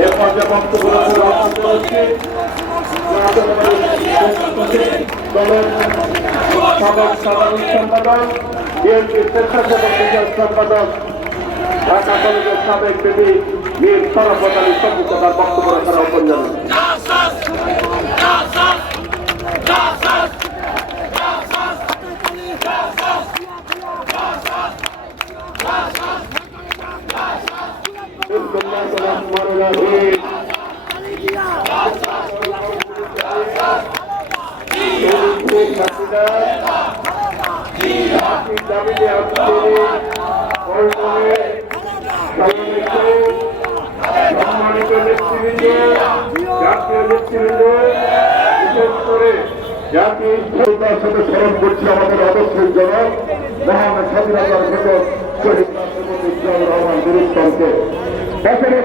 এ পর্যায়ে বক্তব্য দলের সাবেক সাধারণ সম্পাদক বিএনপির স্বেচ্ছাসেবক সম্পাদক ঢাকা কলেজের সাবেক বিপি মীর সরফত আলী সবুজ বক্তব্য রাখার আহ্বান জানাই সম্মানিত নেতৃবৃন্দ জাতীয় নেতৃবৃন্দ বিশেষ করে জাতীয় শ্রদ্ধার সাথে স্মরণ করছি আমাদের অবশ্যই জনক মহান স্বাধীনতার ভেতর শহীদ রাষ্ট্রপতি রহমান দুরুস্তমকে বছরের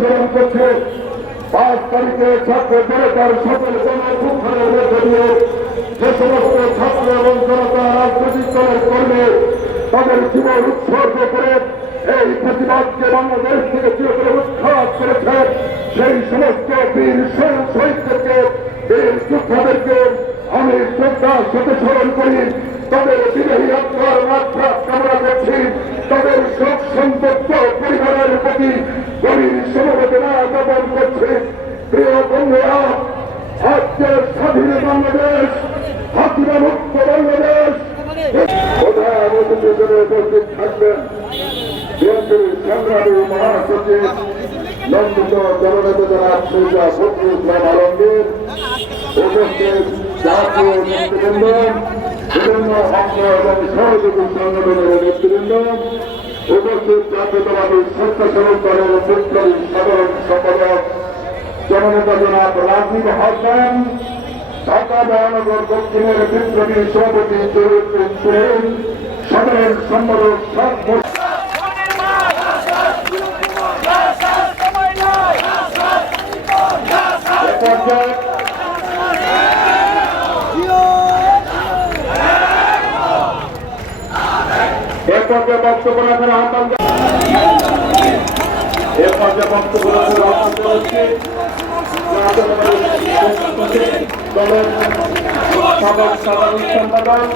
স্মরণ করছে। পাঁচ তারিখে ছাত্র জনতার সকল গণপুত্রের মধ্যে দিয়ে যে সমস্ত ছাত্র এবং জনতা রাজনৈতিক দলের কর্মে, তাদের জীবন উৎসর্গ করে এই প্রতিবাদকে বাংলাদেশ থেকে চিরতরে উৎখাত করেছে। সেই সমস্ত বীর শহীদ শহীদদেরকে, বীর যোদ্ধাদেরকে আমি শ্রদ্ধার সাথে স্মরণ করি। তাদের বিদেহী আত্মার মাত্রা কামনা করছি। তাদের শোক সন্তপ্ত পরিবারের প্রতি গভীর সমবেদনা জ্ঞাপন করছি। প্রিয় বন্ধুরা, আজকের স্বাধীন বাংলাদেশ হাতিরা মুক্ত বাংলাদেশ। সহযোগী সংগঠনের নেতৃবৃন্দ উপস্থিত জাতীয়তাবাদী স্বেচ্ছাসেবক দলের বিপ্লবী সাধারণ সম্পাদক জননেতা জনাব রাজীব হাসান, ঢাকা মহানগর দক্ষিণের বিপ্লবী সভাপতি জহিরুদ্দিন সাধারণ সম্পাদক শেখ পর্যায়ে বক্তব্য রাখার আহ্বান এ পর্যায়ে বক্তব্য রাখার আহ্বান করছি সাধারণ সম্পাদক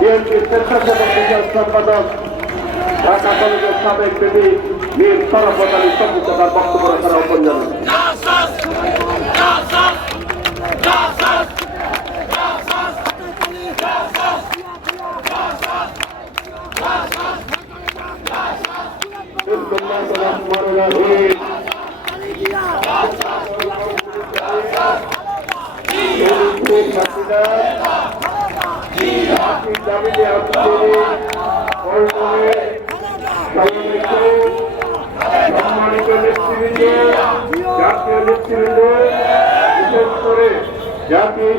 বিএনপির স্বেচ্ছাসেবক সম্পাদক, ঢাকা কলেজের সাবেক বিপি মীর সরফত আলী সবুজ তার বক্তব্য রাখার আহ্বান জানাই দাবিতে সম্মানিত নেতৃবৃন্দ জাতীয় নেতৃবৃন্দ বিশেষ করে জাতীয়